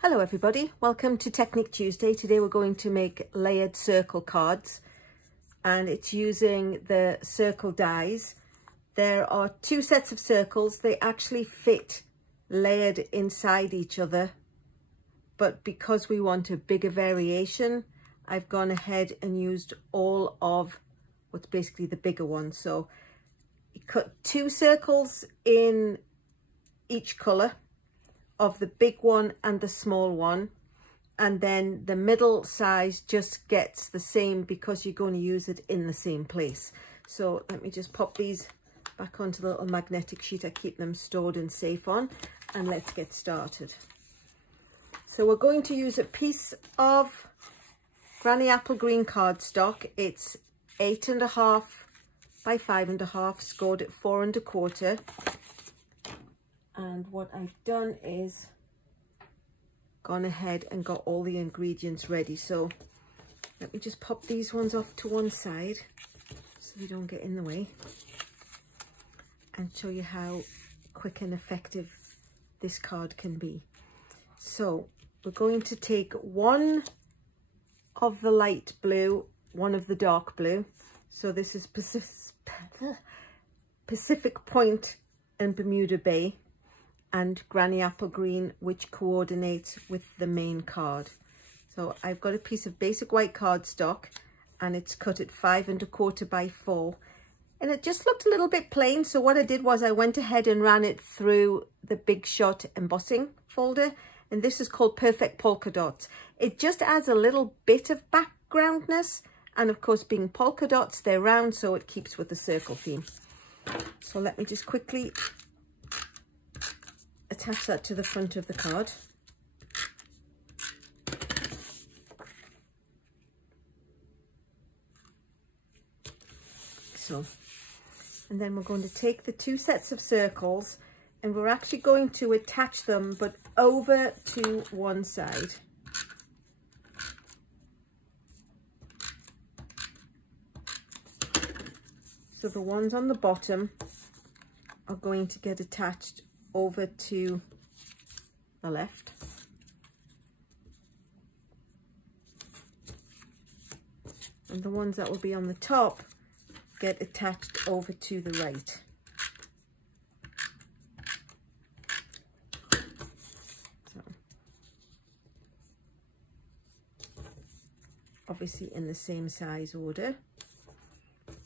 Hello everybody, welcome to Technique Tuesday. Today we're going to make layered circle cards and it's using the circle dies. There are two sets of circles. They actually fit layered inside each other, but because we want a bigger variation, I've gone ahead and used all of what's basically the bigger one. So you cut two circles in each colour of the big one and the small one, and then the middle size just gets the same because you're going to use it in the same place. So let me just pop these back onto the little magnetic sheet I keep them stored and safe on, and let's get started. So we're going to use a piece of Granny Apple Green cardstock. It's 8.5 by 5.5, scored at 4 1/4. And what I've done is gone ahead and got all the ingredients ready. So let me just pop these ones off to one side so they don't get in the way, and show you how quick and effective this card can be. So we're going to take one of the light blue, one of the dark blue. So this is Pacific Point and Bermuda Bay, and Granny Apple Green, which coordinates with the main card. So I've got a piece of basic white cardstock and it's cut at 5 1/4 by 4, and it just looked a little bit plain. So what I did was I went ahead and ran it through the Big Shot embossing folder, and this is called Perfect Polka Dots. It just adds a little bit of backgroundness, and of course being polka dots, they're round, so it keeps with the circle theme. So let me just quickly attach that to the front of the card. So, and then we're going to take the two sets of circles and we're actually going to attach them, but over to one side. So the ones on the bottom are going to get attached over to the left, and the ones that will be on the top get attached over to the right. So, obviously in the same size order,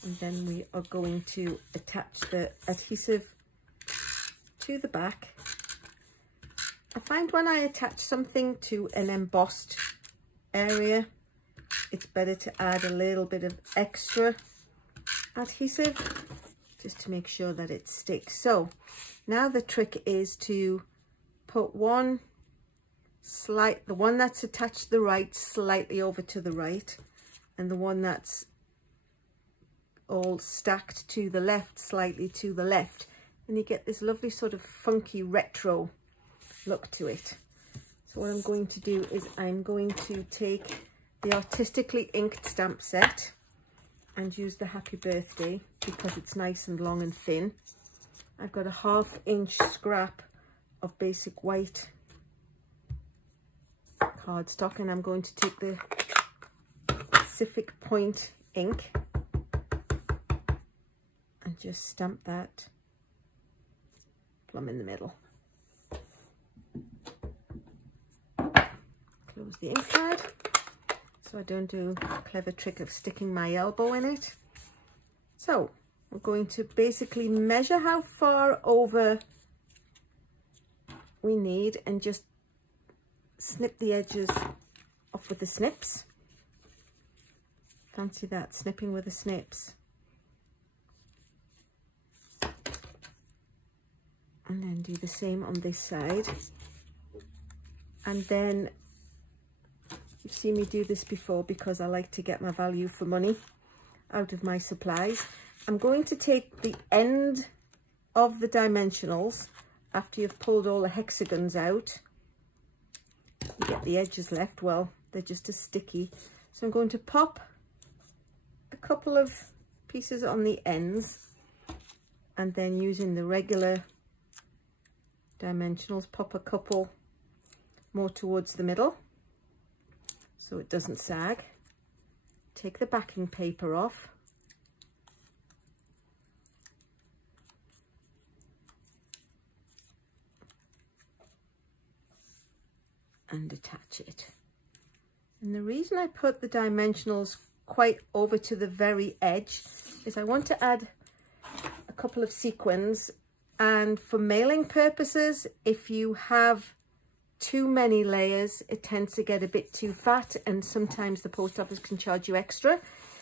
and then we are going to attach the adhesive to the back. I find when I attach something to an embossed area, it's better to add a little bit of extra adhesive just to make sure that it sticks. So now the trick is to put the one that's attached to the right slightly over to the right, and the one that's all stacked to the left slightly to the left, and you get this lovely sort of funky retro look to it. So what I'm going to do is I'm going to take the artistically inked stamp set and use the Happy Birthday because it's nice and long and thin. I've got a 1/2 inch scrap of basic white cardstock, and I'm going to take the Pacific Point ink and just stamp that plumb in the middle. Close the ink pad so I don't do a clever trick of sticking my elbow in it. So we're going to basically measure how far over we need and just snip the edges off with the snips. Fancy that, snipping with the snips. And then do the same on this side. And then you've seen me do this before because I like to get my value for money out of my supplies. I'm going to take the end of the dimensionals after you've pulled all the hexagons out. You get the edges left, well, they're just as sticky. So I'm going to pop a couple of pieces on the ends, and then using the regular dimensionals, pop a couple more towards the middle so it doesn't sag. Take the backing paper off. And attach it. And the reason I put the dimensionals quite over to the very edge is I want to add a couple of sequins, and for mailing purposes, if you have too many layers, it tends to get a bit too fat, and sometimes the post office can charge you extra.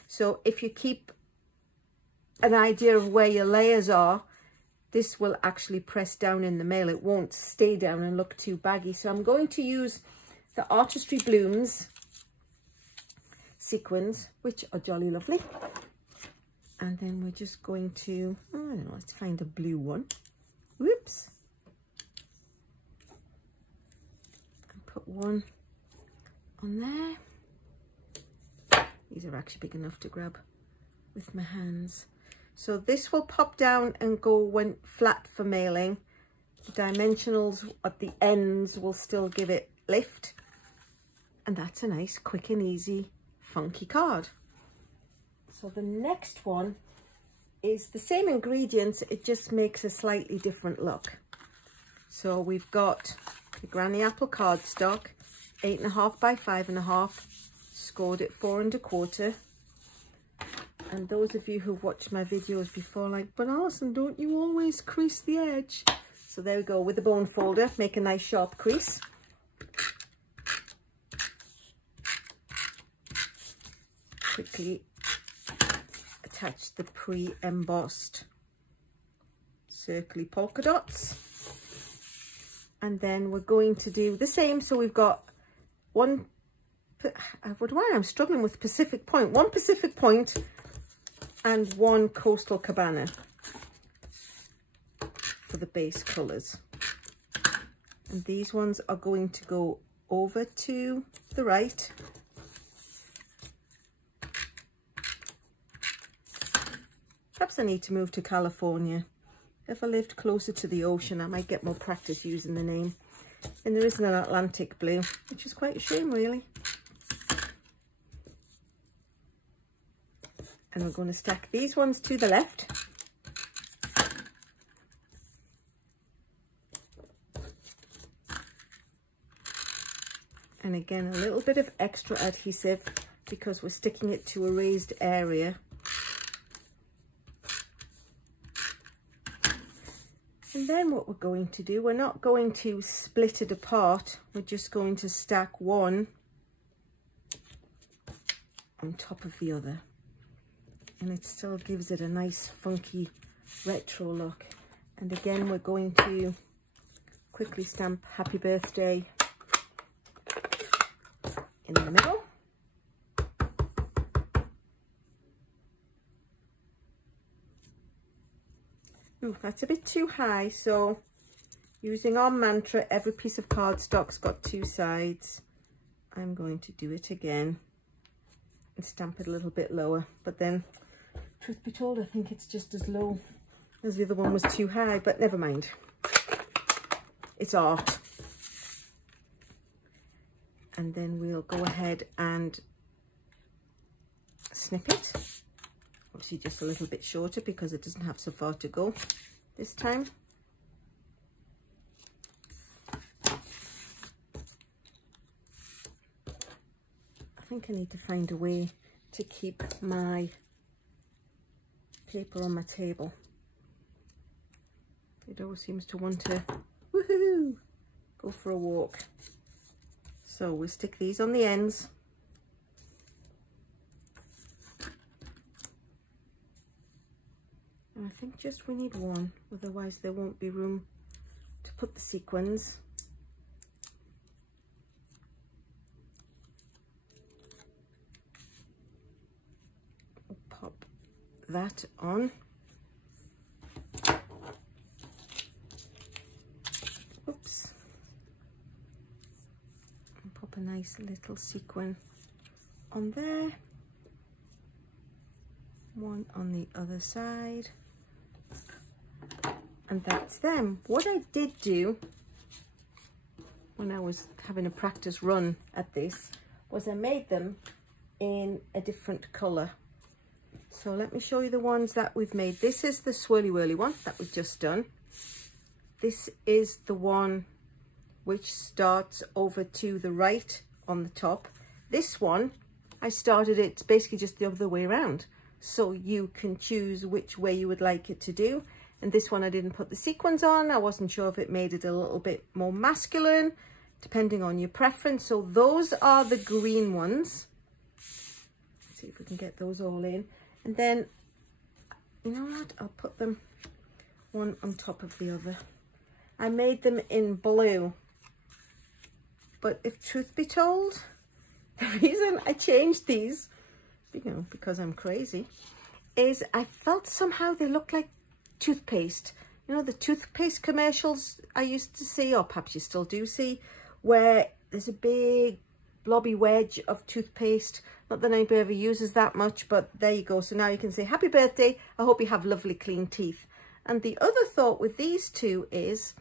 So if you keep an idea of where your layers are, this will actually press down in the mail. It won't stay down and look too baggy. So I'm going to use the Artistry Blooms sequins, which are jolly lovely. And then we're just going to, I don't know, let's find a blue one. Whoops. And put one on there. These are actually big enough to grab with my hands. So this will pop down and go when flat for mailing. The dimensionals at the ends will still give it lift. And that's a nice, quick and easy, funky card. So the next one is the same ingredients, it just makes a slightly different look. So we've got the Granny Apple cardstock, 8.5 by 5.5, scored at 4 1/4. And those of you who've watched my videos before, like, but Alyson, don't you always crease the edge? So there we go, with the bone folder, make a nice sharp crease. Quickly attach the pre-embossed circly polka dots. And then we're going to do the same. So we've got one, why I'm struggling with Pacific Point, one Pacific Point and one Coastal Cabana for the base colours. And these ones are going to go over to the right. Perhaps I need to move to California. If I lived closer to the ocean, I might get more practice using the name. And there isn't an Atlantic blue, which is quite a shame, really. And we're going to stack these ones to the left. And again, a little bit of extra adhesive because we're sticking it to a raised area. And then what we're going to do, we're not going to split it apart. We're just going to stack one on top of the other. And it still gives it a nice funky retro look. And again, we're going to quickly stamp happy birthday in the middle. Ooh, that's a bit too high, so using our mantra, every piece of cardstock's got two sides. I'm going to do it again and stamp it a little bit lower, but then truth be told, I think it's just as low as the other one was too high, but never mind. It's art. And then we'll go ahead and snip it. Obviously just a little bit shorter because it doesn't have so far to go this time. I think I need to find a way to keep my paper on my table. It always seems to want to, woohoo, go for a walk. So we'll stick these on the ends. And I think just we need one, otherwise there won't be room to put the sequins. We'll pop that on. Oops. And pop a nice little sequin on there. One on the other side. And that's them. What I did do when I was having a practice run at this, was I made them in a different colour. So let me show you the ones that we've made. This is the swirly whirly one that we've just done. This is the one which starts over to the right on the top. This one, I started it basically just the other way around. So you can choose which way you would like it to do. And this one I didn't put the sequins on. I wasn't sure if it made it a little bit more masculine, depending on your preference. So those are the green ones. Let's see if we can get those all in. And then, you know what? I'll put them one on top of the other. I made them in blue. But if truth be told, the reason I changed these, you know, because I'm crazy, is I felt somehow they looked like toothpaste. You know, the toothpaste commercials I used to see, or perhaps you still do see, where there's a big blobby wedge of toothpaste. Not that anybody ever uses that much, but there you go. So now you can say, happy birthday. I hope you have lovely clean teeth. And the other thought with these two is,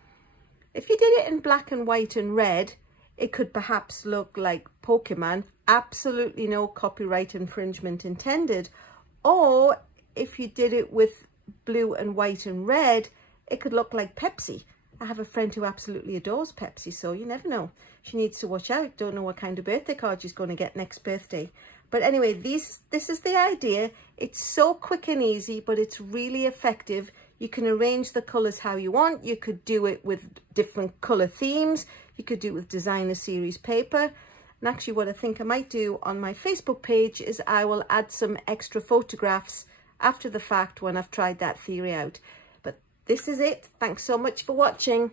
if you did it in black and white and red, it could perhaps look like Pokemon. Absolutely no copyright infringement intended. Or if you did it with blue and white and red, it could look like Pepsi. I have a friend who absolutely adores Pepsi, so you never know. She needs to watch out. Don't know what kind of birthday card she's going to get next birthday. But anyway, this is the idea. It's so quick and easy, but it's really effective. You can arrange the colours how you want. You could do it with different colour themes. You could do it with designer series paper. And actually what I think I might do on my Facebook page is I will add some extra photographs after the fact when I've tried that theory out. But this is it. Thanks so much for watching.